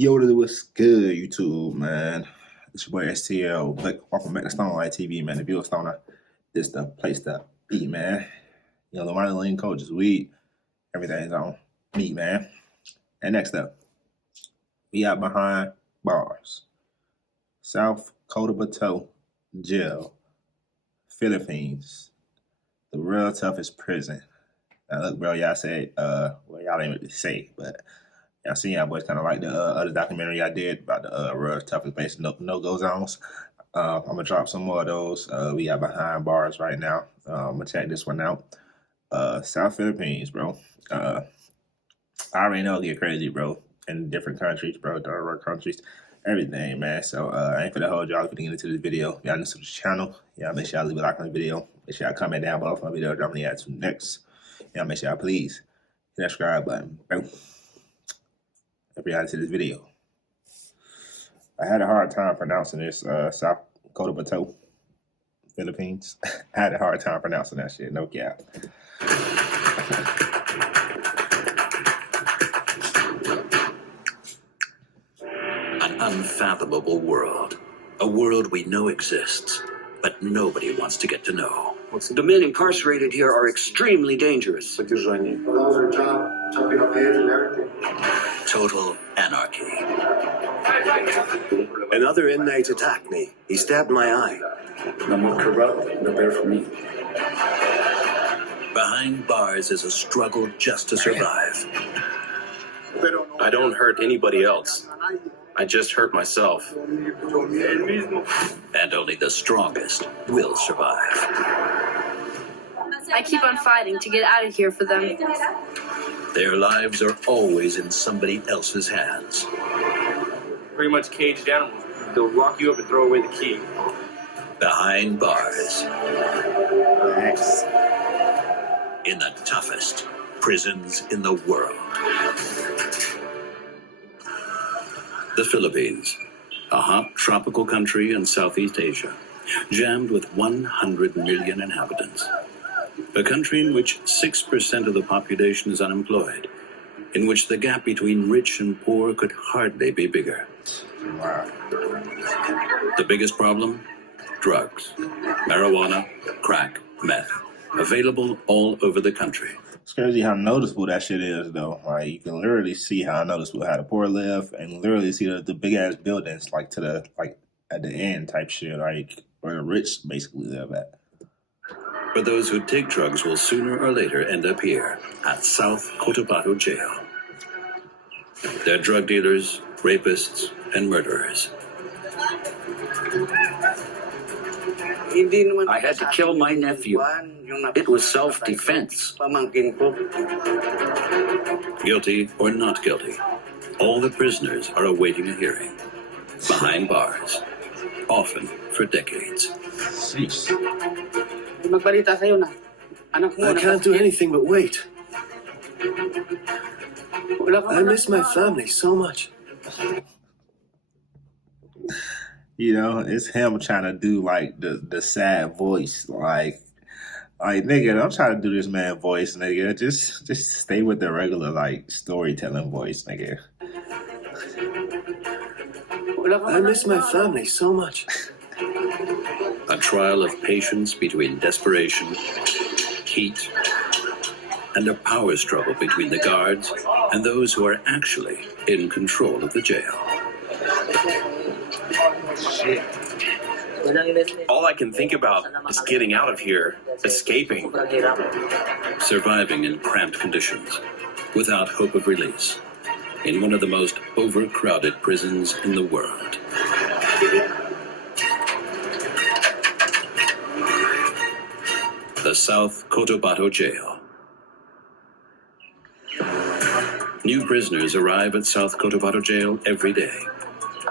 Yo, what's good, YouTube, man? It's your boy STL, welcome back to StonerLife TV, man. If you're a stoner, this the place to be, man. You know, the one lean coach is weed. Everything's on me, man. And next up, we out behind bars. South Cotabato Jail, Philippines. The real toughest prison. Now, look, bro, y'all said, well, y'all didn't really say, but y'all seen y'all boys kind of like the other documentary I did about the real toughest base no-go zones. I'm going to drop some more of those. We got behind bars right now. I'm going to check this one out. South Philippines, bro. I already know it'll get crazy, bro. In different countries, bro. Third world countries. Everything, man. So I ain't finna hold y'all if you get into this video. Y'all new to the channel. Y'all make sure y'all leave a like on the video. Make sure y'all comment down below for my video dropping the to next. Y'all make sure y'all please hit that subscribe button, bro. If you're into this video. I had a hard time pronouncing this South Cotabato, Philippines. I had a hard time pronouncing that shit, no cap. An unfathomable world. A world we know exists, but nobody wants to get to know. The men incarcerated here are extremely dangerous. Total anarchy. Another inmate attacked me. He stabbed my eye. The more corrupt, the better for me. Behind bars is a struggle just to survive. I don't hurt anybody else. I just hurt myself. And only the strongest will survive. I keep on fighting to get out of here for them. Their lives are always in somebody else's hands. Pretty much caged animals. They'll lock you up and throw away the key. Behind bars. Nice. In the toughest prisons in the world. The Philippines, a hot tropical country in Southeast Asia, jammed with 100 million inhabitants. A country in which 6% of the population is unemployed, in which the gap between rich and poor could hardly be bigger. Wow. The biggest problem? Drugs. Marijuana, crack, meth. Available all over the country. It's crazy how noticeable that shit is, though. Like, you can literally see how noticeable how the poor live, and literally see the big ass buildings, like to the at the end type shit, like where the rich basically live at. But those who take drugs will sooner or later end up here at South Cotabato Jail. They're drug dealers, rapists, and murderers. I had to kill my nephew. It was self-defense. Guilty or not guilty, all the prisoners are awaiting a hearing. Behind bars, often for decades. Sheesh. I can't do anything but wait. I miss my family so much. You know, it's him trying to do like the sad voice, like nigga, I'm trying to do this man voice, nigga. Just stay with the regular like storytelling voice, nigga. I miss my family so much. A trial of patience between desperation, heat, and a power struggle between the guards and those who are actually in control of the jail. Shit. All I can think about is getting out of here, escaping. Surviving in cramped conditions, without hope of release, in one of the most overcrowded prisons in the world. The South Cotabato Jail. New prisoners arrive at South Cotabato Jail every day,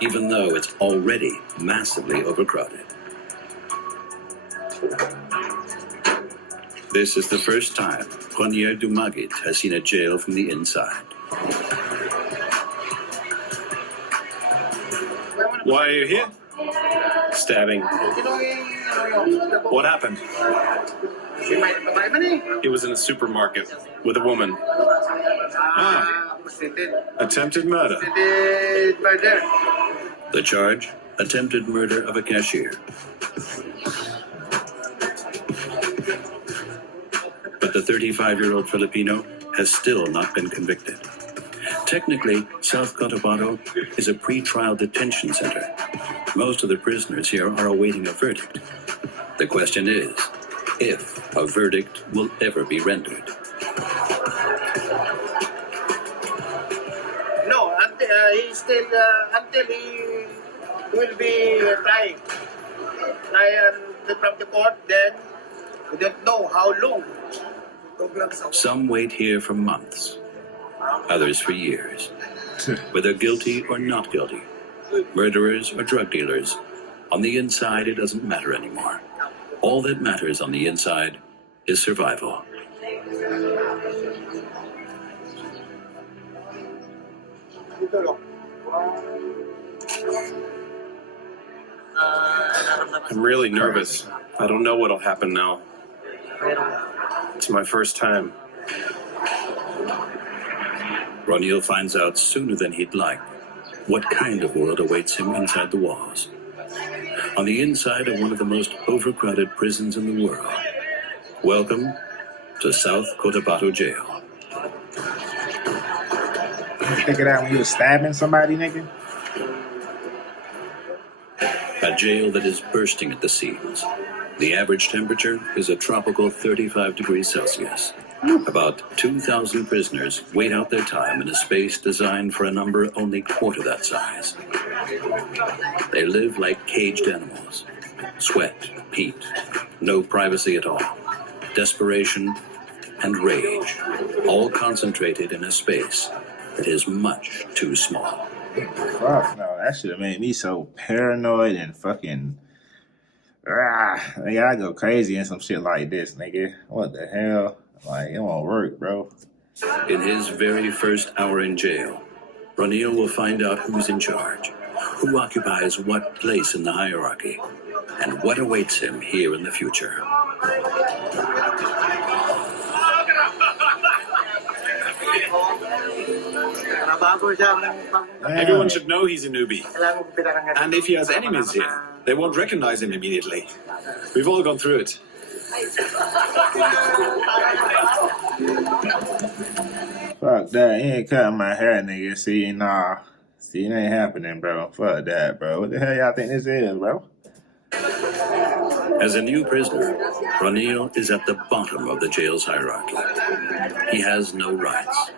even though it's already massively overcrowded. This is the first time Juanier Dumagit has seen a jail from the inside. Why are you here? Stabbing. What happened? He was in a supermarket with a woman. Attempted murder. The charge? Attempted murder of a cashier. But the 35-year-old Filipino has still not been convicted. Technically, South Cotabato is a pre-trial detention center. Most of the prisoners here are awaiting a verdict. The question is, if a verdict will ever be rendered. No, he still until he will be trying. From the court, then we don't know how long. Some wait here for months, others for years. Whether guilty or not guilty, murderers or drug dealers, on the inside it doesn't matter anymore. All that matters on the inside is survival. I'm really nervous. I don't know what'll happen now. It's my first time. Ronil finds out sooner than he'd like what kind of world awaits him inside the walls. On the inside of one of the most overcrowded prisons in the world. Welcome to South Cotabato Jail. Think of that when you was stabbing somebody, nigga. A jail that is bursting at the seams. The average temperature is a tropical 35 degrees Celsius. About 2,000 prisoners wait out their time in a space designed for a number only quarter that size. They live like caged animals. Sweat, heat, no privacy at all. Desperation and rage, all concentrated in a space that is much too small. Fuck no, that should have made me so paranoid and fucking. Nigga, I go crazy in some shit like this, nigga. What the hell? Like, it won't work, bro. In his very first hour in jail, Ronil will find out who's in charge, who occupies what place in the hierarchy, and what awaits him here in the future. Everyone should know he's a newbie. And if he has enemies here, they won't recognize him immediately. We've all gone through it. Fuck that. He ain't cutting my hair, nigga. See, nah. See, it ain't happening, bro. Fuck that, bro. What the hell y'all think this is, bro? As a new prisoner, Ronil is at the bottom of the jail's hierarchy. He has no rights.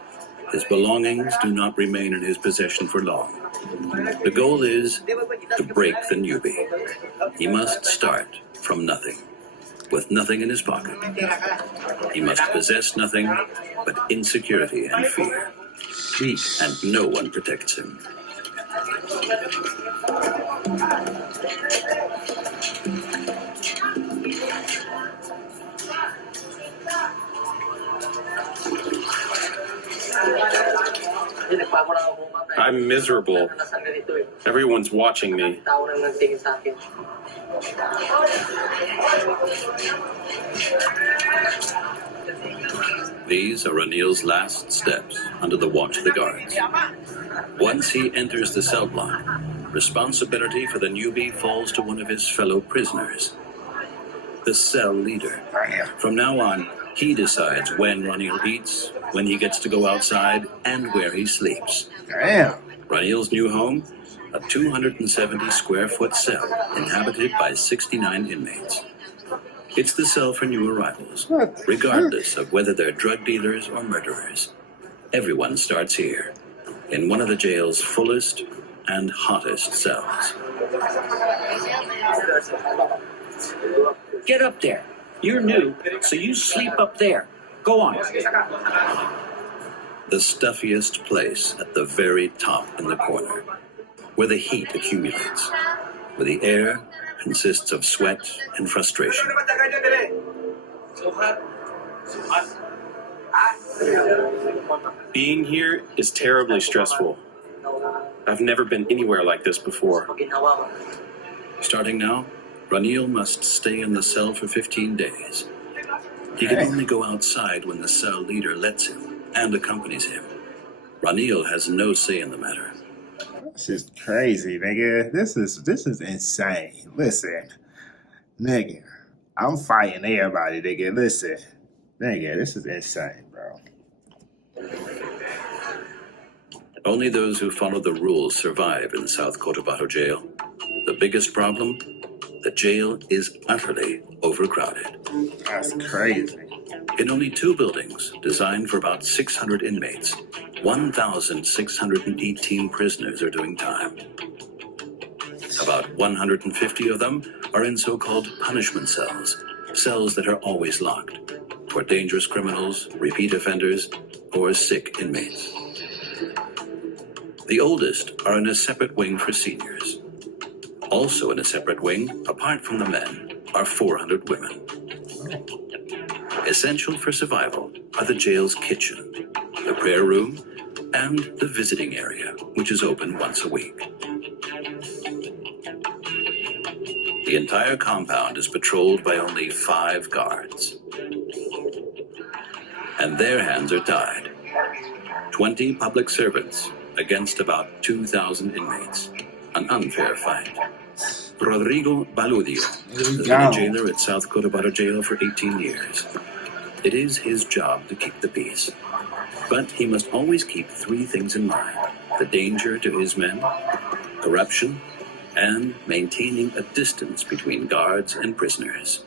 His belongings do not remain in his possession for long. The goal is to break the newbie. He must start from nothing, with nothing in his pocket. He must possess nothing but insecurity and fear. Sheesh. And no one protects him. I'm miserable. Everyone's watching me. These are Ronil's last steps under the watch of the guards. Once he enters the cell block, responsibility for the newbie falls to one of his fellow prisoners, the cell leader. From now on, he decides when Ronil eats, when he gets to go outside, and where he sleeps. Damn. Ronil's new home, a 270-square-foot cell inhabited by 69 inmates. It's the cell for new arrivals, regardless of whether they're drug dealers or murderers. Everyone starts here, in one of the jail's fullest and hottest cells. Get up there. You're new, so you sleep up there. Go on. The stuffiest place at the very top in the corner, where the heat accumulates, where the air consists of sweat and frustration. Being here is terribly stressful. I've never been anywhere like this before. Starting now, Ronil must stay in the cell for 15 days. He can only go outside when the cell leader lets him and accompanies him. Ranil has no say in the matter. This is crazy, nigga. This is insane. Listen, nigga, I'm fighting everybody, nigga. Listen, nigga, this is insane, bro. Only those who follow the rules survive in South Cotabato jail. The biggest problem? The jail is utterly overcrowded. That's crazy. In only 2 buildings, designed for about 600 inmates, 1,618 prisoners are doing time. About 150 of them are in so-called punishment cells, cells that are always locked, for dangerous criminals, repeat offenders, or sick inmates. The oldest are in a separate wing for seniors. Also in a separate wing, apart from the men, are 400 women. Essential for survival are the jail's kitchen, the prayer room, and the visiting area, which is open once a week. The entire compound is patrolled by only 5 guards. And their hands are tied. 20 public servants against about 2,000 inmates. An unfair fight. Rodrigo Baludio has been a jailer at South Cotabato Jail for 18 years. It is his job to keep the peace. But he must always keep 3 things in mind: the danger to his men, corruption, and maintaining a distance between guards and prisoners.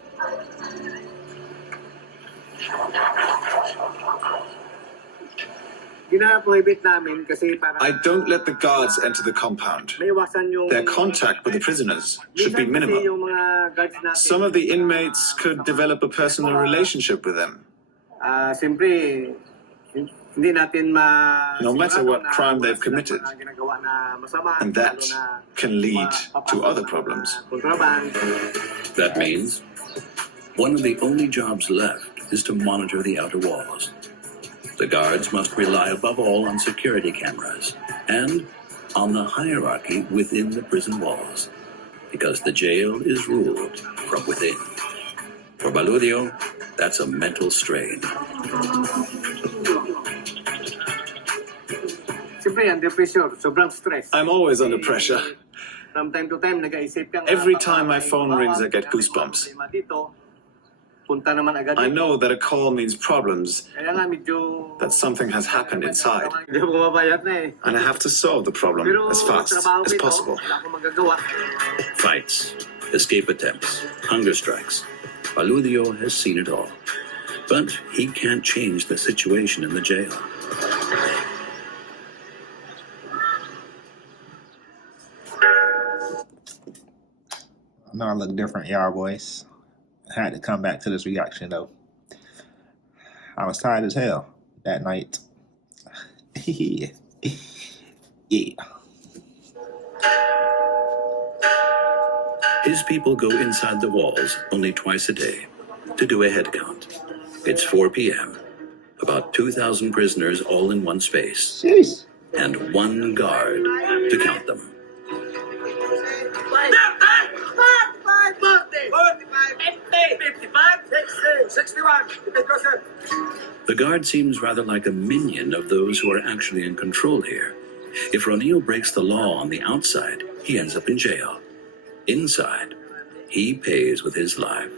I don't let the guards enter the compound. Their contact with the prisoners should be minimal. Some of the inmates could develop a personal relationship with them. No matter what crime they've committed, and that can lead to other problems. That means one of the only jobs left is to monitor the outer walls. The guards must rely above all on security cameras and on the hierarchy within the prison walls, because the jail is ruled from within. For Baludio, that's a mental strain. I'm always under pressure. Every time my phone rings, I get goosebumps. I know that a call means problems, that something has happened inside, and I have to solve the problem as fast as possible. Fights, escape attempts, hunger strikes. Baludio has seen it all. But he can't change the situation in the jail. I know I look different, y'all boys. I had to come back to this reaction though. I was tired as hell that night. Yeah. His people go inside the walls only twice a day to do a head count. It's 4 p.m. About 2,000 prisoners all in one space. Jeez. And 1 guard to count them. The guard seems rather like a minion of those who are actually in control here. If Ranil breaks the law on the outside, he ends up in jail. Inside, he pays with his life.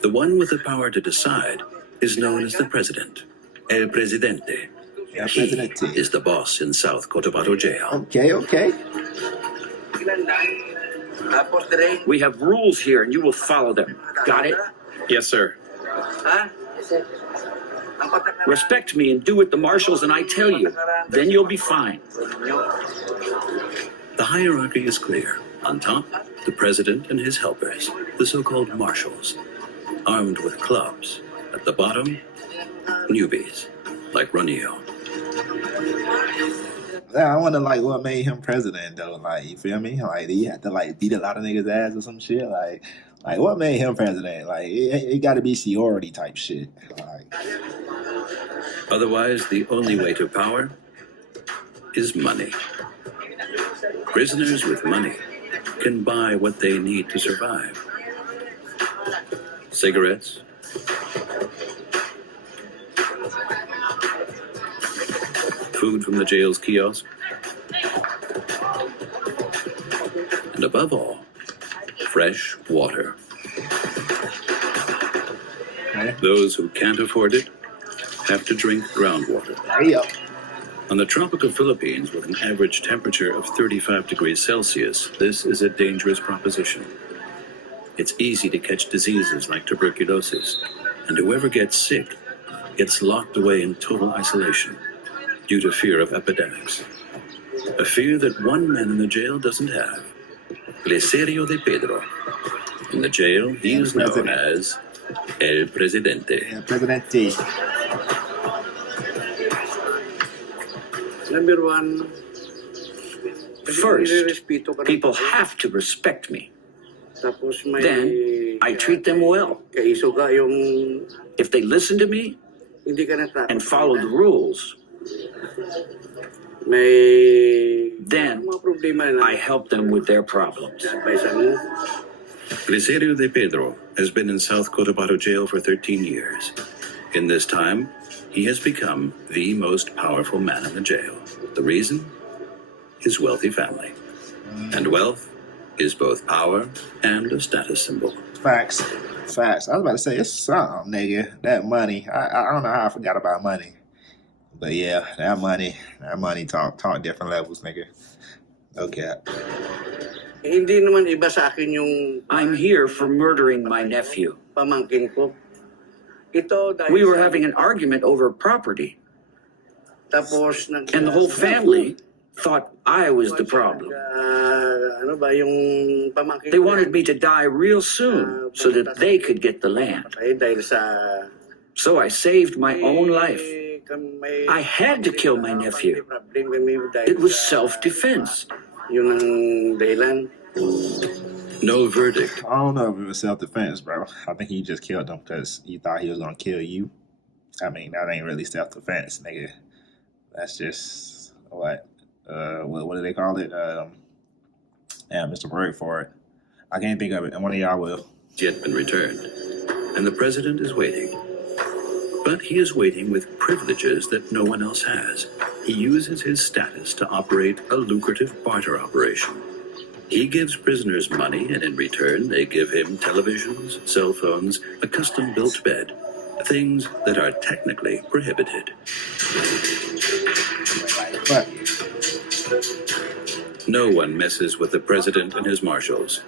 The one with the power to decide is known as the president, El Presidente. He is the boss in South Cotabato Jail. Okay. We have rules here and you will follow them. Got it? Yes, sir. Respect me and do what the marshals and I tell you. Then you'll be fine. The hierarchy is clear. On top, the president and his helpers, the so-called marshals, armed with clubs. At the bottom, newbies, like Ranil. Yeah, I wonder like what made him president though. Like, you feel me? Like, he had to like beat a lot of niggas' ass or some shit. Like what made him president? Like, it got to be seniority type shit. Like, Otherwise, the only way to power is money. Prisoners with money can buy what they need to survive. Cigarettes, food from the jail's kiosk, and above all, fresh water. Okay. Those who can't afford it have to drink groundwater. Yep. On the tropical Philippines, with an average temperature of 35 degrees Celsius, this is a dangerous proposition. It's easy to catch diseases like tuberculosis, and whoever gets sick gets locked away in total isolation due to fear of epidemics. A fear that one man in the jail doesn't have. Licerio de Pedro. In the jail, he is known as El Presidente. Yeah, Presidente. Number one, First, people have to respect me. Then, I treat them well. If they listen to me and follow the rules, then I help them with their problems. Licerio de Pedro has been in South Cotabato jail for 13 years. In this time, he has become the most powerful man in the jail. The reason? His wealthy family. And wealth is both power and a status symbol. Facts. Facts. I was about to say, it's something, nigga. That money. I don't know how I forgot about money. But yeah, that money talk different levels, nigga. Okay. hindi naman iba sa akin yung I'm here for murdering my nephew. pamangkin ko. Ito dahil We were sa- having an argument over property, tapos and the whole family thought I was the problem. ano ba yung pamangkin They ko wanted me to die real soon so that they could get the land. ay dahil sa So I saved my own life. may I had to kill my nephew. problem dahil It was sa- self-defense. yun ang dahilan. No verdict. I don't know if it was self-defense, bro. I think he just killed him because he thought he was gonna kill you. I mean, that ain't really self-defense, nigga. That's just what do they call it? Yeah, Mr. Word for it. I can't think of it, and one of y'all will. Yet been returned, and the president is waiting. But he is waiting with privileges that no one else has. He uses his status to operate a lucrative barter operation. He gives prisoners money, and in return, they give him televisions, cell phones, a custom-built bed, things that are technically prohibited. Fuck. No one messes with the president and his marshals.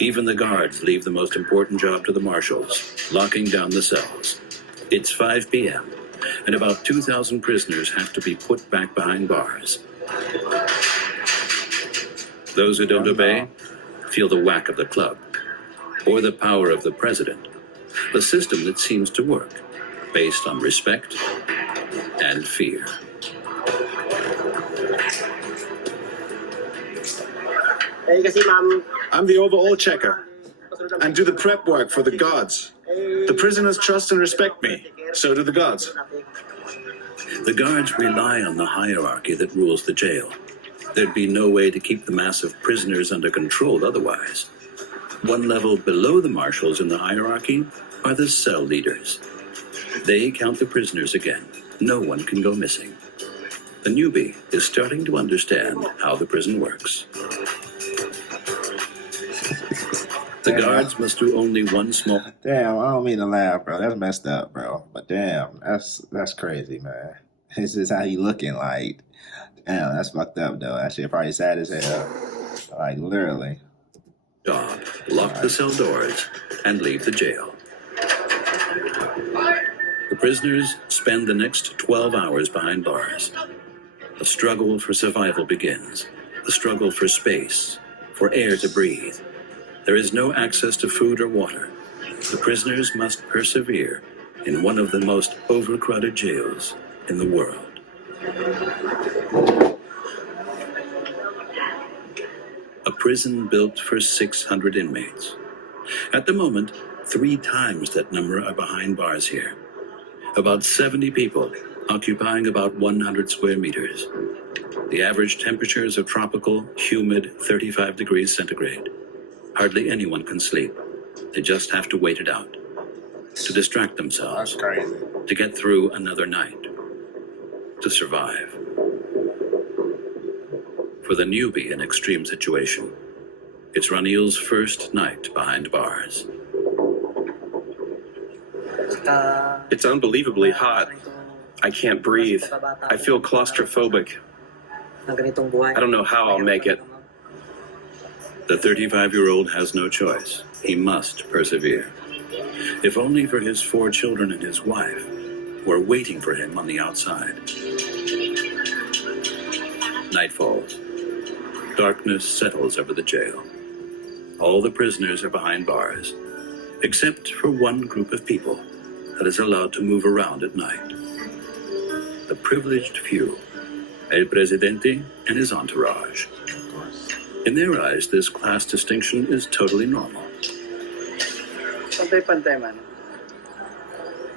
Even the guards leave the most important job to the marshals, locking down the cells. It's 5 p.m., and about 2,000 prisoners have to be put back behind bars. Those who don't obey feel the whack of the club, or the power of the president, a system that seems to work, based on respect and fear. Eh, kasi ma'am, I'm the overall checker and do the prep work for the guards. The prisoners trust and respect me. So do the guards. The guards rely on the hierarchy that rules the jail. There'd be no way to keep the mass of prisoners under control otherwise. One level below the marshals in the hierarchy are the cell leaders. They count the prisoners again. No one can go missing. The newbie is starting to understand how the prison works. The guards must do only one small... Damn, I don't mean to laugh, bro. That's messed up, bro. But damn, that's crazy, man. This is how you looking, like, damn, that's fucked up, though. That shit probably sad as hell. Like, literally. job, lock the cell doors, and leave the jail. The prisoners spend the next 12 hours behind bars. The struggle for survival begins. The struggle for space, for air to breathe. There is no access to food or water. The prisoners must persevere in one of the most overcrowded jails in the world. A prison built for 600 inmates. At the moment, 3 times that number are behind bars here. About 70 people, occupying about 100 square meters. The average temperatures are tropical, humid, 35 degrees centigrade. Hardly anyone can sleep. They just have to wait it out, to distract themselves, That's crazy. to get through another night, to survive. For the newbie in extreme situation, it's Ranil's first night behind bars. It's unbelievably hot. I can't breathe. I feel claustrophobic. I don't know how I'll make it. The 35-year-old has no choice. He must persevere. If only for his 4 children and his wife, who are waiting for him on the outside. Night falls. Darkness settles over the jail. All the prisoners are behind bars, except for one group of people that is allowed to move around at night. The privileged few, El Presidente and his entourage. In their eyes, this class distinction is totally normal. Pantay-pantay man.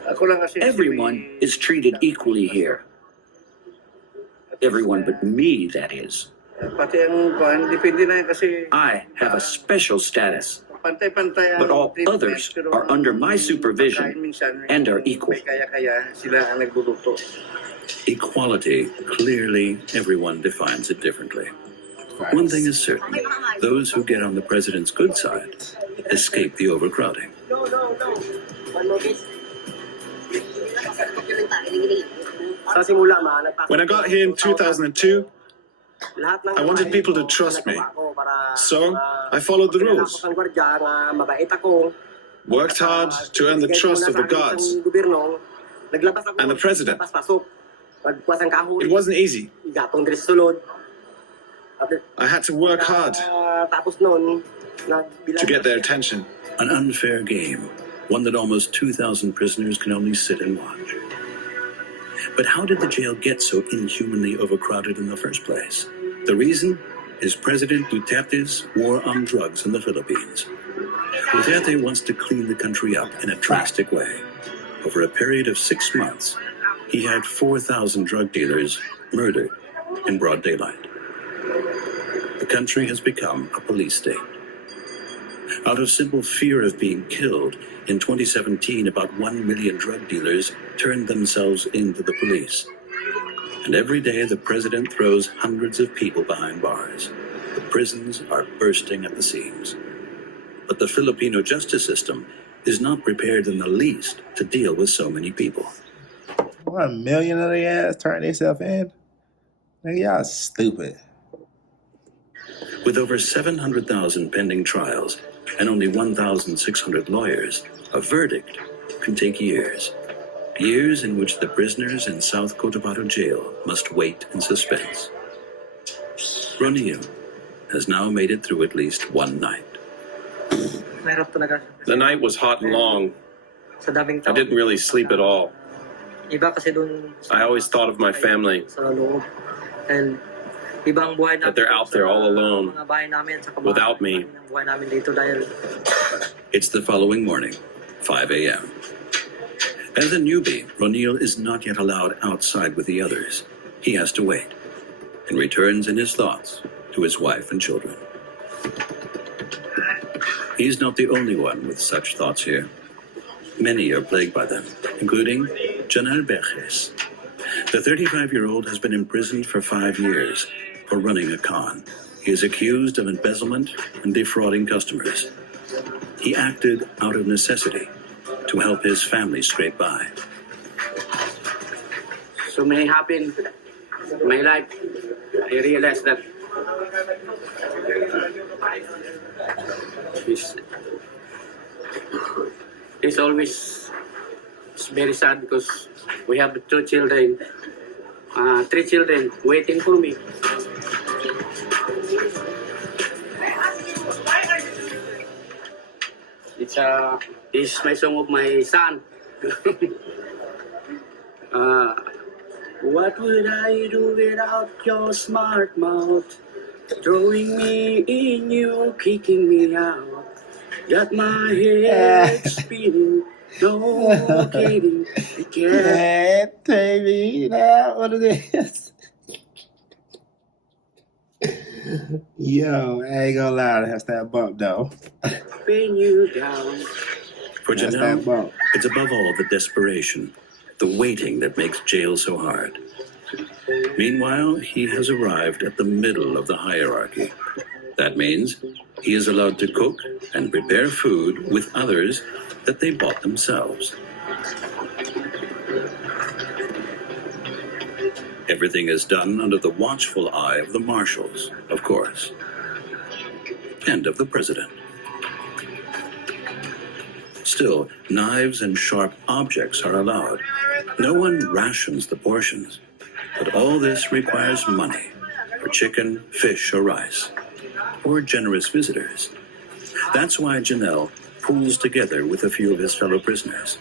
Ako lang kasi Everyone is treated equally here. Everyone but me, that is. Pati ang depende na yan kasi I have a special status, pantay-pantay ang but all treatment, others pero are under my supervision minsan, and are equal. may kaya-kaya sila ang nagbuluto. Equality, clearly everyone defines it differently. One thing is certain, those who get on the president's good side escape the overcrowding. When I got here in 2002, I wanted people to trust me. So I followed the rules. Worked hard to earn the trust of the guards and the president. It wasn't easy. I had to work hard to get their attention. An unfair game, one that almost 2,000 prisoners can only sit and watch. But how did the jail get so inhumanly overcrowded in the first place? The reason is President Duterte's war on drugs in the Philippines. Duterte wants to clean the country up in a drastic way. Over a period of 6 months, he had 4,000 drug dealers murdered in broad daylight. The country has become a police state. Out of simple fear of being killed, in 2017, about 1 million drug dealers turned themselves into the police. And every day, the president throws hundreds of people behind bars. The prisons are bursting at the seams. But the Filipino justice system is not prepared in the least to deal with so many people. 1 million of the ass turn themselves in? Nigga, y'all stupid. With over 700,000 pending trials and only 1,600 lawyers, a verdict can take years. Years in which the prisoners in South Cotabato jail must wait in suspense. Ranil has now made it through at least one night. The night was hot and long. I didn't really sleep at all. I always thought of my family, that they're out there all alone, without me. It's the following morning, 5 a.m. As a newbie, Ranil is not yet allowed outside with the others. He has to wait and returns in his thoughts to his wife and children. He's not the only one with such thoughts here. Many are plagued by them, including Janelle Berges. The 35-year-old has been imprisoned for 5 years for running a con. He is accused of embezzlement and defrauding customers. He acted out of necessity to help his family scrape by. So many happened in my life. I realized that it's always very sad because we have 2 children, 3 children waiting for me. This is my song of my son. What would I do without your smart mouth? Throwing me in you, kicking me out. Got my head spinning, no kidding. I can't tell me now what it is. Yo, I ain't gonna lie, that's that bump though. pin you down. For Janelle, it's above all the desperation, the waiting that makes jail so hard. Meanwhile, he has arrived at the middle of the hierarchy. That means he is allowed to cook and prepare food with others that they bought themselves. Everything is done under the watchful eye of the marshals, of course, and of the president. Still, knives and sharp objects are allowed. No one rations the portions, but all this requires money for chicken, fish, or rice, or generous visitors. That's why Janelle pools together with a few of his fellow prisoners.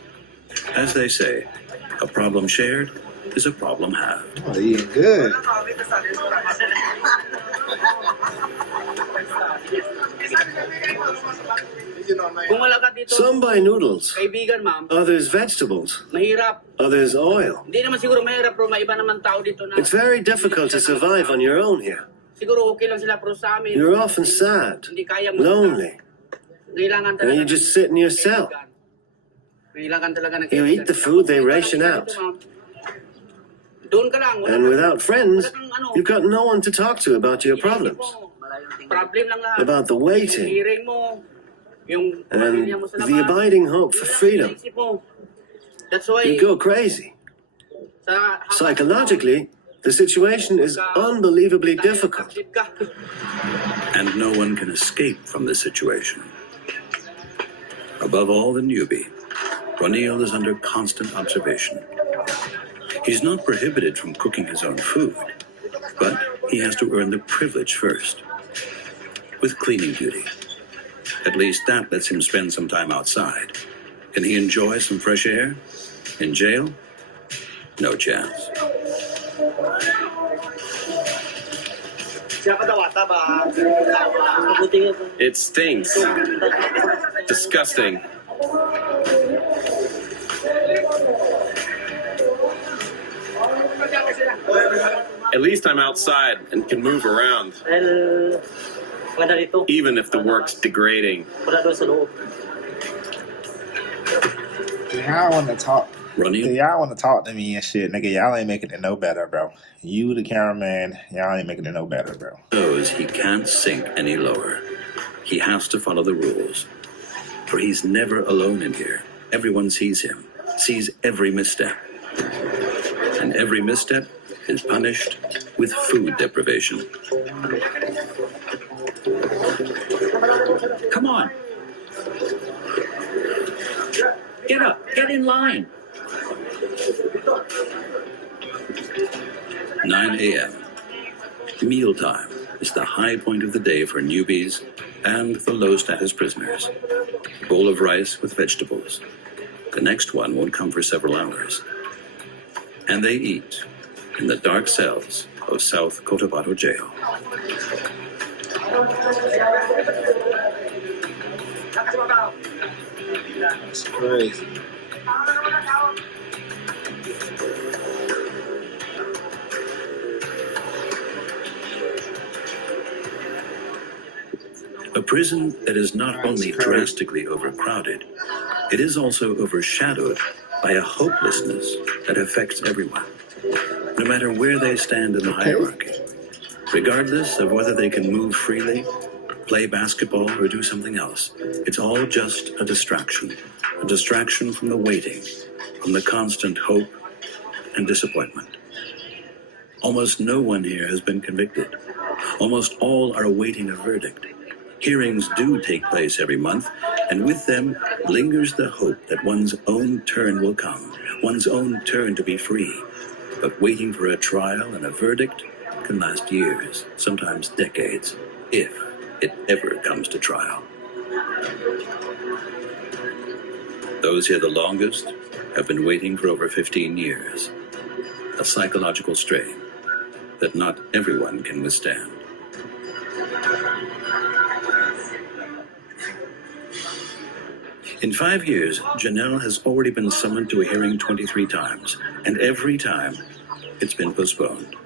As they say, a problem shared is a problem halved. Oh, eating good. Kung wala ka dito, Some buy noodles, kaibigan, ma'am, others vegetables, mahirap. others oil. Hindi naman siguro mahirap, pero may iba naman tao dito na... It's very difficult to survive on your own here. Siguro okay lang sila, pero sa amin... You're often sad, Hindi kaya mo. lonely, Kailangan and talaga... you just sit in your cell. Kailangan talaga ng You eat the food they ration out. Doon ka lang. And without friends, you've got no one to talk to about your problems, Problem lang lahat. about the waiting, Hearing mo, yung and pamilya mo sa the labas. abiding hope for freedom. Isip mo. That's why... You go crazy. sa- Psychologically, the situation is unbelievably difficult. And no one can escape from this situation. Above all, the newbie, Ronil is under constant observation. He's not prohibited from cooking his own food, but he has to earn the privilege first, with cleaning duty. At least that lets him spend some time outside. Can he enjoy some fresh air? In jail? No chance. It stinks. Disgusting. At least I'm outside and can move around, even if the work's degrading. Y'all want to talk? Ronil Y'all want to talk to me and shit, nigga? Y'all ain't making it no better, bro. You, the cameraman, y'all ain't making it no better, bro. knows he can't sink any lower. He has to follow the rules. For he's never alone in here. Everyone sees him, sees every misstep. And every misstep is punished with food deprivation. Come on. Get up. Get in line. 9 a.m. Mealtime is the high point of the day for newbies and the low-status prisoners. A bowl of rice with vegetables. The next one won't come for several hours. And they eat in the dark cells of South Cotabato jail. That's crazy. A prison that is not only drastically overcrowded, it is also overshadowed by a hopelessness that affects everyone, no matter where they stand in the hierarchy, regardless of whether they can move freely, play basketball, or do something else. It's all just a distraction from the waiting, from the constant hope and disappointment. Almost no one here has been convicted. Almost all are awaiting a verdict. Hearings do take place every month, and with them lingers the hope that one's own turn will come, one's own turn to be free. But waiting for a trial and a verdict can last years, sometimes decades, if it ever comes to trial. Those here the longest have been waiting for over 15 years, a psychological strain that not everyone can withstand. In 5 years, Janelle has already been summoned to a hearing 23 times, and every time it's been postponed.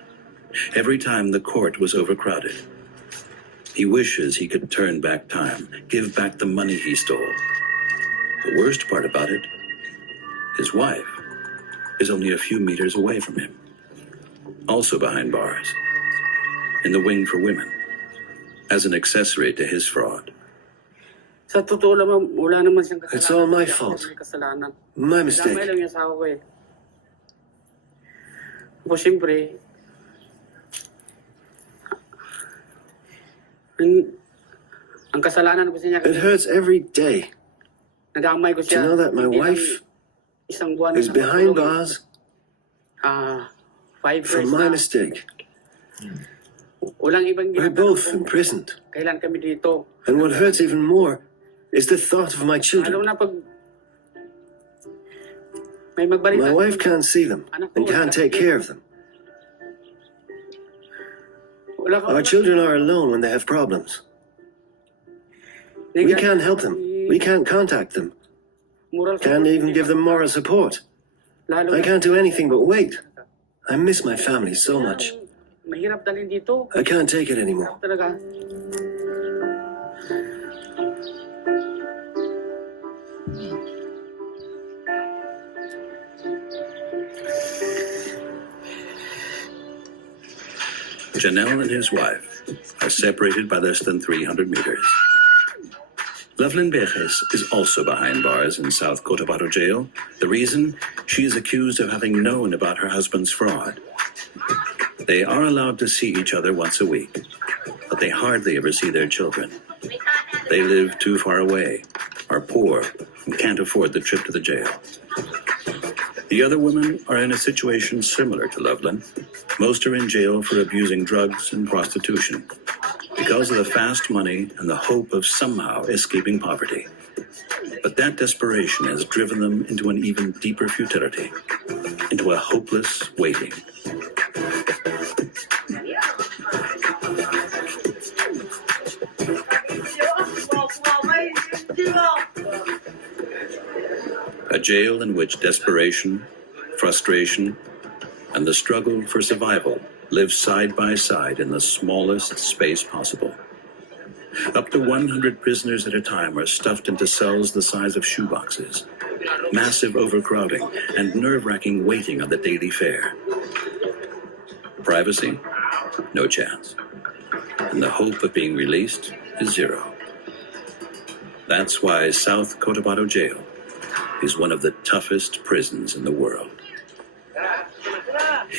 Every time the court was overcrowded. He wishes he could turn back time, give back the money he stole. The worst part about it, his wife is only a few meters away from him. also behind bars, in the wing for women, as an accessory to his fraud. Sa totoo lang, wala naman siyang kasalanan. It's all my Hindi ako fault. may kasalanan. My Damay mistake. lang yung asawa ko eh. Tapos siyempre, ang kasalanan ko sa niya, It hurts every day nadamay ko to siya. know that my Hindi lang wife isang buwan is na behind natulog. bars 5 for years my na. mistake. Walang ibang We're ginagawa both ko. imprisoned. Kailan kami dito? And what hurts even more is the thought of my Alam children. na pag may magbalita. My wife can't see them and can't take care of them. Wala kang- Our children are alone when they have problems. We can't help them. We can't contact them. Moral Can't even give them moral support. Lalo I na- can't do anything but wait. I miss my family so much. Mahirap dalhin dito. I can't take it anymore. Mahirap talaga. Janelle and his wife are separated by less than 300 meters. Loveland Bejes is also behind bars in South Cotabato jail. The reason? She is accused of having known about her husband's fraud. They are allowed to see each other once a week, but they hardly ever see their children. They live too far away, are poor, and can't afford the trip to the jail. The other women are in a situation similar to Loveland. Most are in jail for abusing drugs and prostitution because of the fast money and the hope of somehow escaping poverty. But that desperation has driven them into an even deeper futility, into a hopeless waiting. A jail in which desperation, frustration, and the struggle for survival live side by side in the smallest space possible. Up to 100 prisoners at a time are stuffed into cells the size of shoeboxes. Massive overcrowding and nerve-wracking waiting on the daily fare. Privacy? No chance. And the hope of being released is zero. That's why South Cotabato Jail is one of the toughest prisons in the world.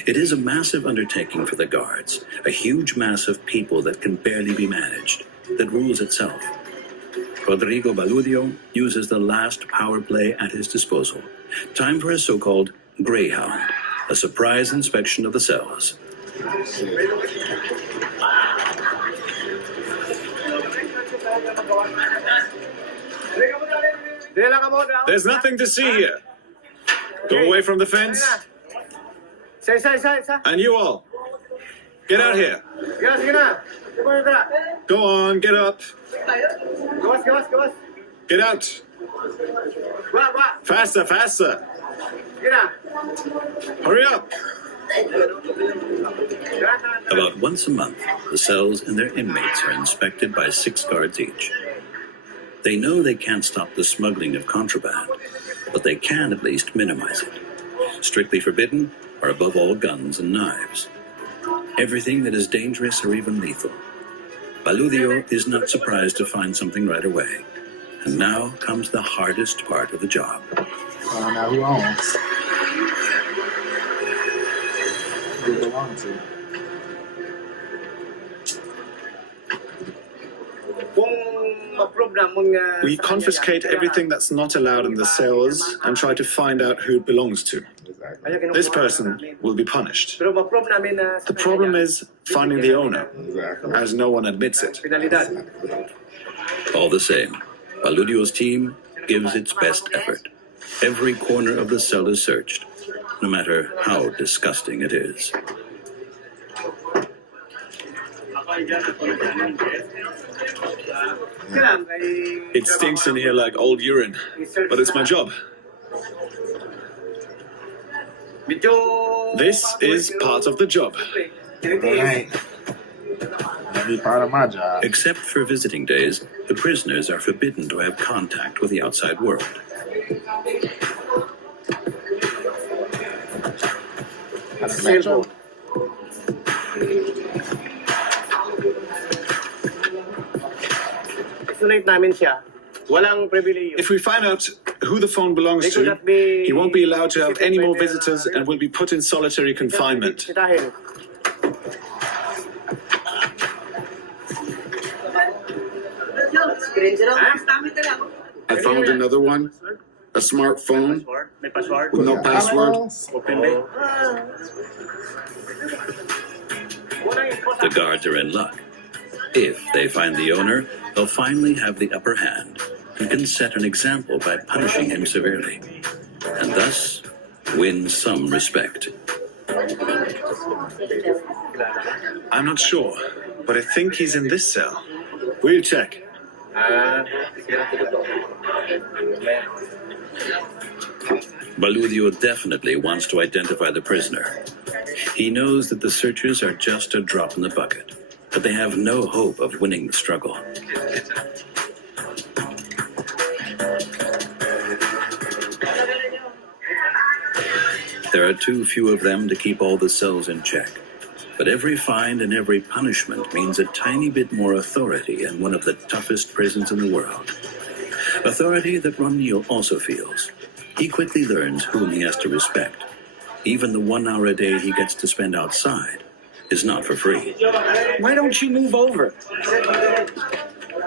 It is a massive undertaking for the guards, a huge mass of people that can barely be managed, that rules itself. Rodrigo Baludio uses the last power play at his disposal. Time for a so-called Greyhound, a surprise inspection of the cells. There's nothing to see here. Go away from the fence. And you all, get out here. Go on, get up. Get out. Faster, faster. Hurry up. About once a month, the cells and their inmates are inspected by 6 guards each. They know they can't stop the smuggling of contraband, but they can at least minimize it. Strictly forbidden are above all guns and knives. Everything that is dangerous or even lethal. Baludio is not surprised to find something right away. And now comes the hardest part of the job. Find out who owns. Who it belongs to. We confiscate everything that's not allowed in the cells and try to find out who it belongs to. Exactly. This person will be punished. The problem is finding the owner, Exactly. as no one admits it. All the same, Baludio's team gives its best effort. Every corner of the cell is searched, no matter how disgusting it is. It stinks in here like old urine, but it's my job. This is part of the job. That ain't. That'd be part of my job. Except for visiting days, the prisoners are forbidden to have contact with the outside world. That's natural. impersonate namin siya, walang privilege. If we find out who the phone belongs to, he won't be allowed to have any more visitors and will be put in solitary confinement. I found another one, a smartphone with no password. The guards are in luck. If they find the owner, they'll finally have the upper hand and can set an example by punishing him severely, and thus win some respect. I'm not sure, but I think he's in this cell. We'll check. Baludio definitely wants to identify the prisoner. He knows that the searchers are just a drop in the bucket, but they have no hope of winning the struggle. There are too few of them to keep all the cells in check, but every fine and every punishment means a tiny bit more authority in one of the toughest prisons in the world. Authority that Ronil also feels. He quickly learns whom he has to respect. Even the 1 hour a day he gets to spend outside is not for free. Why don't you move over?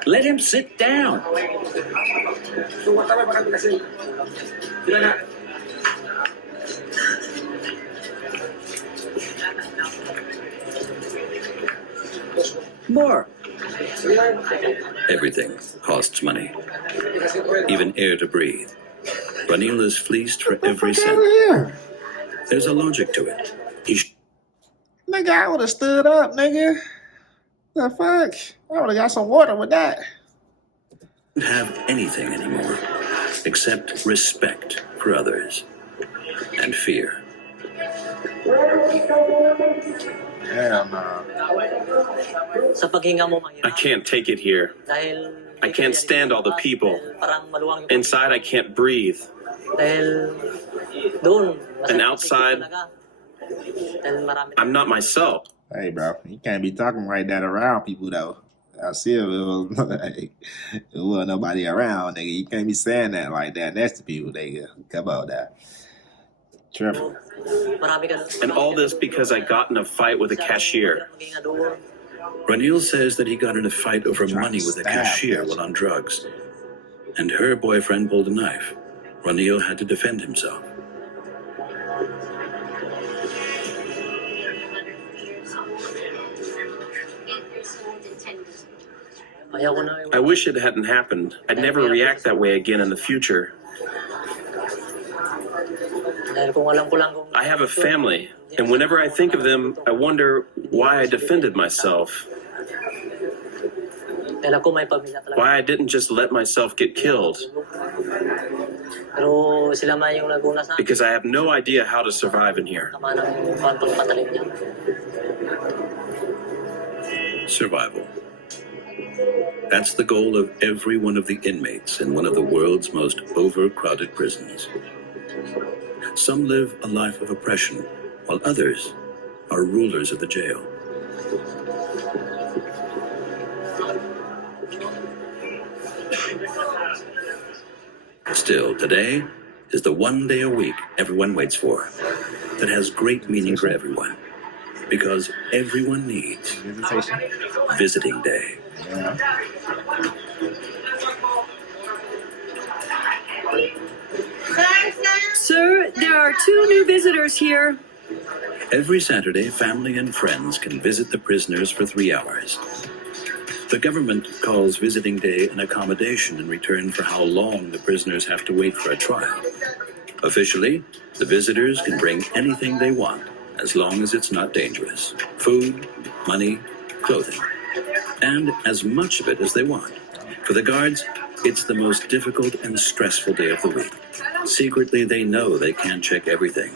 Let him sit down. More. Everything costs money. Even air to breathe. Ranil is fleeced for every cent. There's a logic to it. Nigga, I would have stood up, nigga. The fuck? I would have got some water with that. Don't have anything anymore except respect for others and fear. Hell no. I can't take it here. I can't stand all the people. Inside, I can't breathe. And outside, I'm not myself. Hey, bro, you can't be talking like that around people, though. I see if it was, like, it wasn't nobody around, nigga. You can't be saying that like that next to people, nigga. Come on, that. Triple. And all this because I got in a fight with a cashier. Ranil says that he got in a fight over money with a cashier while on drugs. And her boyfriend pulled a knife. Ranil had to defend himself. I wish it hadn't happened. I'd never react that way again in the future. I have a family, and whenever I think of them, I wonder why I defended myself. Why I didn't just let myself get killed. Because I have no idea how to survive in here. Survival. That's the goal of every one of the inmates in one of the world's most overcrowded prisons. Some live a life of oppression, while others are rulers of the jail. Still, today is the one day a week everyone waits for, that has great meaning for everyone, because everyone needs visiting day. Yeah. Sir, there are 2 new visitors here. Every Saturday, family and friends can visit the prisoners for 3 hours. The government calls visiting day an accommodation in return for how long the prisoners have to wait for a trial. Officially, the visitors can bring anything they want, as long as it's not dangerous. Food, money, clothing, and as much of it as they want. For the guards, it's the most difficult and stressful day of the week. Secretly, they know they can't check everything,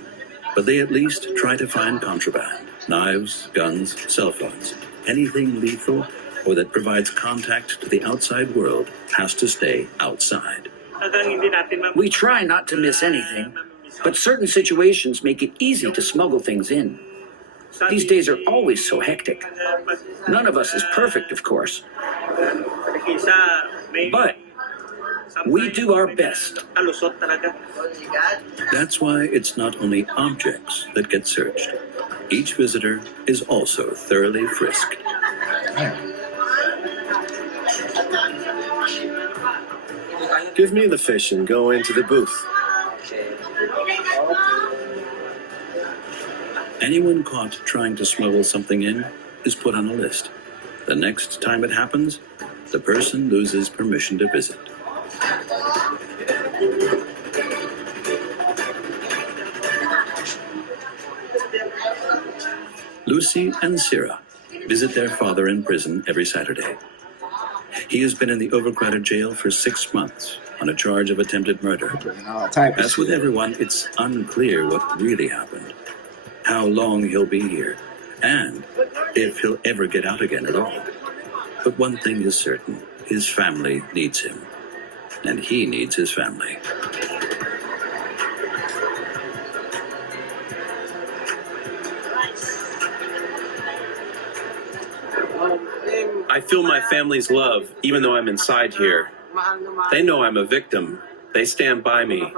but they at least try to find contraband. Knives, guns, cell phones. Anything lethal or that provides contact to the outside world has to stay outside. We try not to miss anything, but certain situations make it easy to smuggle things in. These days are always so hectic. None of us is perfect, of course, But we do our best. That's why it's not only objects that get searched. Each visitor is also thoroughly frisked. Give me the fish and go into the booth. Anyone caught trying to smuggle something in is put on a list. The next time it happens, the person loses permission to visit. Lucy and Syrah visit their father in prison every Saturday. He has been in the overcrowded jail for 6 months on a charge of attempted murder. As with everyone, it's unclear what really happened, how long he'll be here, and if he'll ever get out again at all. But one thing is certain, his family needs him, and he needs his family. I feel my family's love, even though I'm inside here. They know I'm a victim. They stand by me.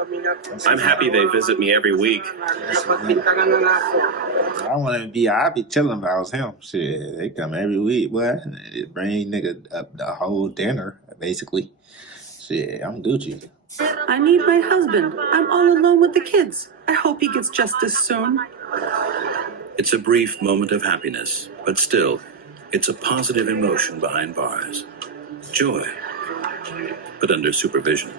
I'm happy they visit me every week. I'd be chilling if I was him. Shit, they come every week, boy. They bring nigga up the whole dinner, basically. Shit, I'm Gucci. I need my husband. I'm all alone with the kids. I hope he gets justice soon. It's a brief moment of happiness, but still, it's a positive emotion behind bars. Joy, but under supervision.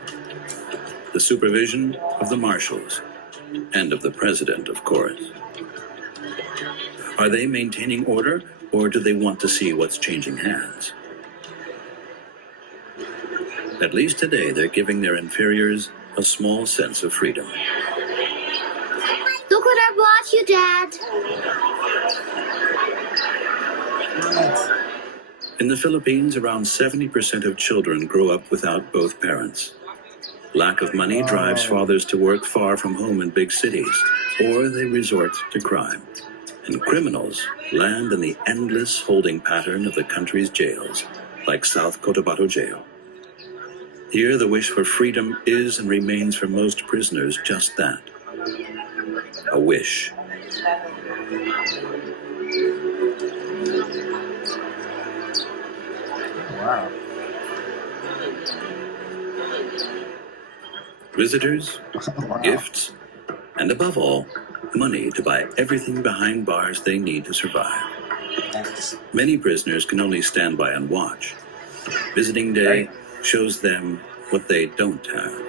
The supervision of the marshals and of the president, of course. Are they maintaining order, or do they want to see what's changing hands? At least today, they're giving their inferiors a small sense of freedom. Look what I brought you, Dad. In the Philippines, around 70% of children grow up without both parents. Lack of money drives fathers to work far from home in big cities, or they resort to crime. And criminals land in the endless holding pattern of the country's jails, like South Cotabato Jail. Here, the wish for freedom is and remains for most prisoners just that, a wish. Wow. Visitors, gifts, and above all, money to buy everything behind bars they need to survive. Many prisoners can only stand by and watch. Visiting Day shows them what they don't have.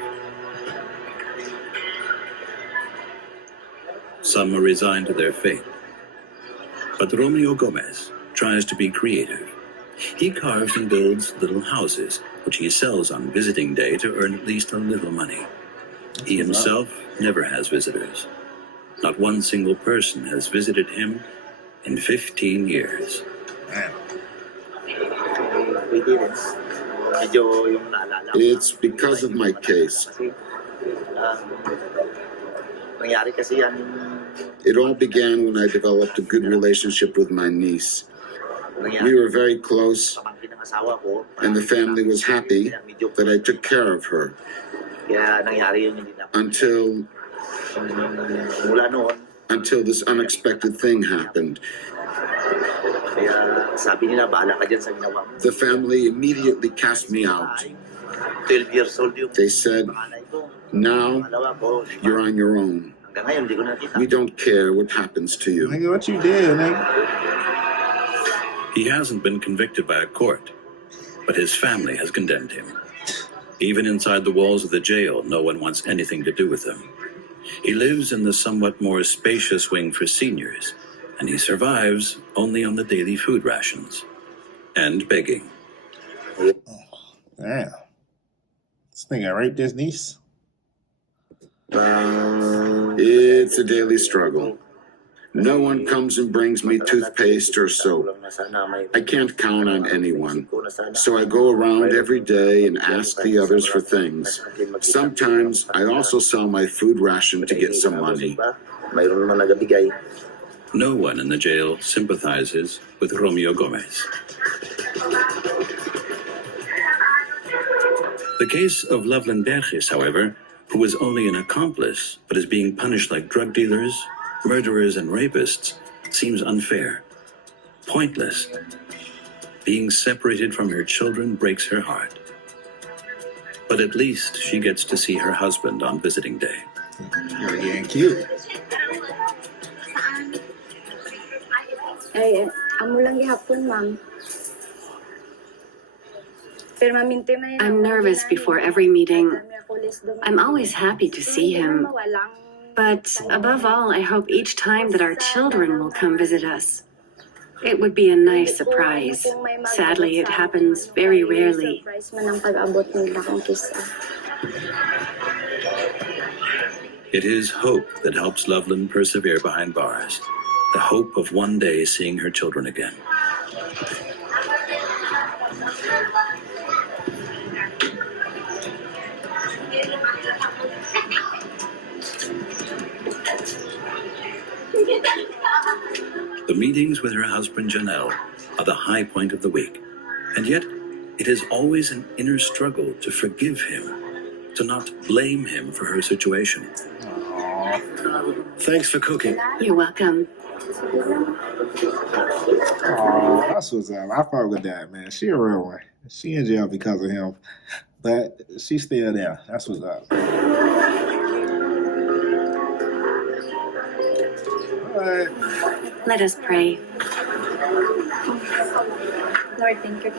Some are resigned to their fate. But Romeo Gomez tries to be creative. He carves and builds little houses, which he sells on visiting day to earn at least a little money. He himself never has visitors. Not one single person has visited him in 15 years. It's because of my case. It all began when I developed a good relationship with my niece. We were very close, and the family was happy that I took care of her. Until this unexpected thing happened. The family immediately cast me out. 12 years old. They said, now you're on your own. We don't care what happens to you. Nigga, what you did, nigga? He hasn't been convicted by a court, but his family has condemned him. Even inside the walls of the jail, no one wants anything to do with him. He lives in the somewhat more spacious wing for seniors, and he survives only on the daily food rations and begging. Damn. This nigga raped his niece? It's a daily struggle. No one comes and brings me toothpaste or soap. I can't count on anyone. So I go around every day and ask the others for things. Sometimes I also sell my food ration to get some money. No one in the jail sympathizes with Romeo Gomez. The case of Loveland Berges, however, who was only an accomplice but is being punished like drug dealers, murderers, and rapists, seems unfair, pointless. Being separated from her children breaks her heart. But at least she gets to see her husband on visiting day. You're getting cute. Ay, amo lang gihapon, ma'am. I'm nervous before every meeting. I'm always happy to see him. But above all, I hope each time that our children will come visit us. It would be a nice surprise. Sadly, it happens very rarely. It is hope that helps Loveland persevere behind bars. The hope of one day seeing her children again. The meetings with her husband Janelle are the high point of the week. And yet, it is always an inner struggle to forgive him, to not blame him for her situation. Thanks for cooking. You're welcome. Oh, that's what's up. I fuck with that, man. She a real one. She in jail because of him, but she's still there. That's what's up. Let us pray. Lord, thank you.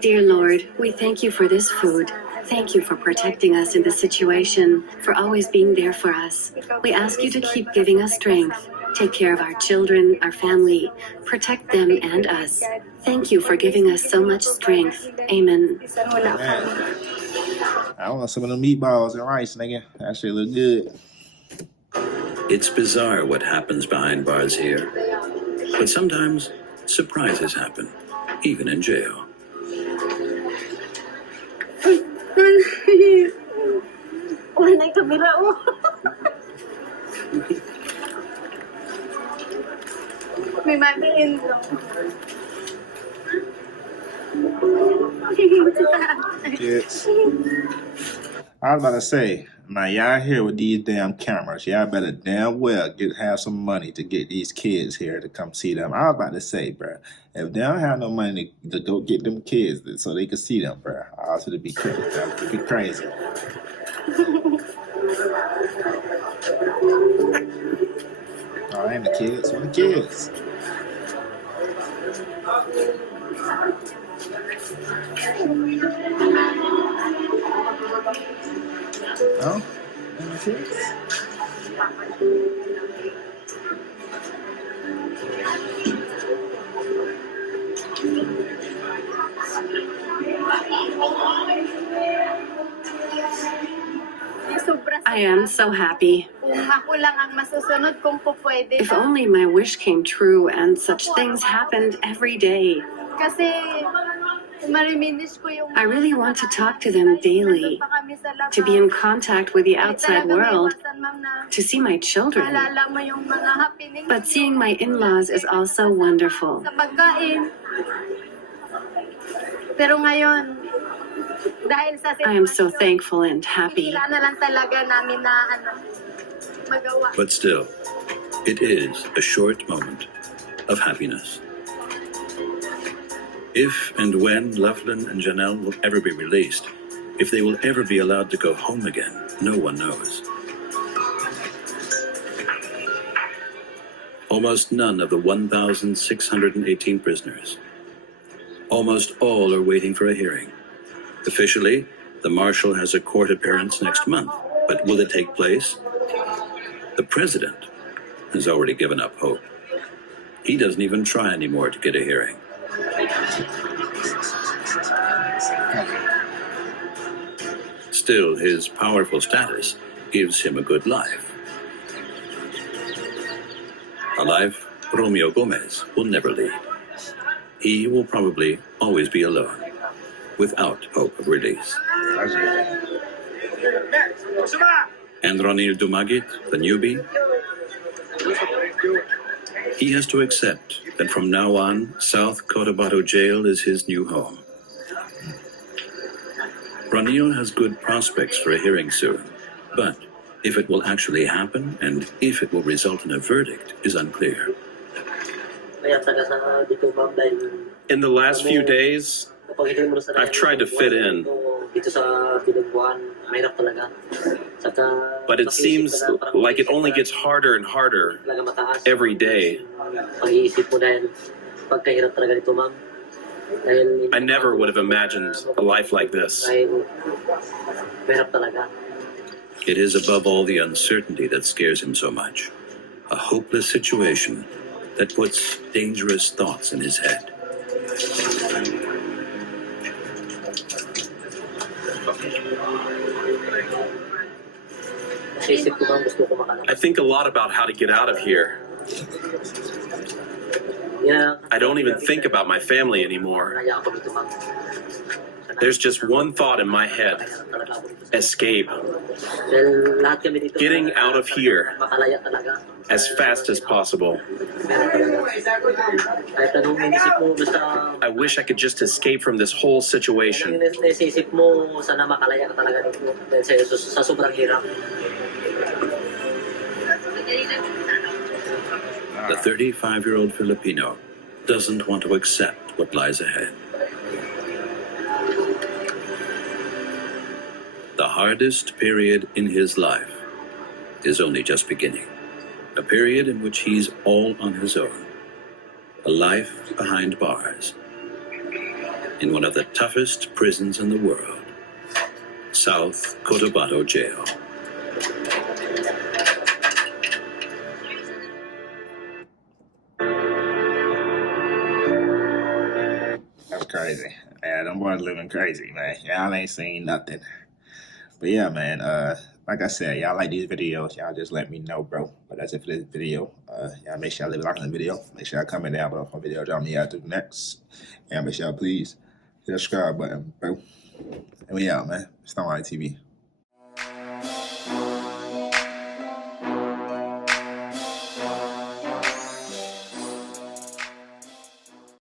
Dear Lord, we thank you for this food. Thank you for protecting us in this situation, for always being there for us. We ask you to keep giving us strength. Take care of our children, our family. Protect them and us. Thank you for giving us so much strength. Amen. I want some of them meatballs and rice, nigga. That shit look good. It's bizarre what happens behind bars here. But sometimes surprises happen, even in jail. Wala kamera mo. May mabihin lang. Kids. I was about to say, now y'all here with these damn cameras. Y'all better damn well have some money to get these kids here to come see them. I was about to say, bro, if they don't have no money to go get them kids so they can see them, bro, I also to be crazy. It'd be crazy. Oh, ain't the kids. What the kids? No? Ain't the kids? I am so happy. If only my wish came true and such things happened every day. I really want to talk to them daily, to be in contact with the outside world, to see my children. But seeing my in-laws is also wonderful. I am so thankful and happy. But still, it is a short moment of happiness. If and when Loveland and Janelle will ever be released, if they will ever be allowed to go home again, no one knows. Almost none of the 1,618 prisoners. Almost all are waiting for a hearing. Officially, the marshal has a court appearance next month, but will it take place? The president has already given up hope. He doesn't even try anymore to get a hearing. Still, his powerful status gives him a good life. A life Romeo Gomez will never lead. He will probably always be alone, without hope of release. And Ronil Dumagit, the newbie, he has to accept that from now on, South Cotabato Jail is his new home. Ronillo has good prospects for a hearing soon, but if it will actually happen and if it will result in a verdict is unclear. In the last few days, I've tried to fit in, but it seems like it only gets harder and harder every day. I never would have imagined a life like this. It is above all the uncertainty that scares him so much. A hopeless situation that puts dangerous thoughts in his head. I think a lot about how to get out of here. I don't even think about my family anymore. There's just one thought in my head: escape. Getting out of here as fast as possible. I wish I could just escape from this whole situation. The 35-year-old Filipino doesn't want to accept what lies ahead. The hardest period in his life is only just beginning. A period in which he's all on his own. A life behind bars. In one of the toughest prisons in the world. South Cotabato Jail. That's crazy. Man, them boys living crazy, man. Y'all ain't seen nothing. But yeah, man, like I said, y'all like these videos, y'all just let me know, bro. But that's it for this video. Y'all make sure y'all leave a like on the video. Make sure y'all comment down below for video y'all need to do next. And make sure y'all please hit the subscribe button, bro. And we out, man. StonerLife TV.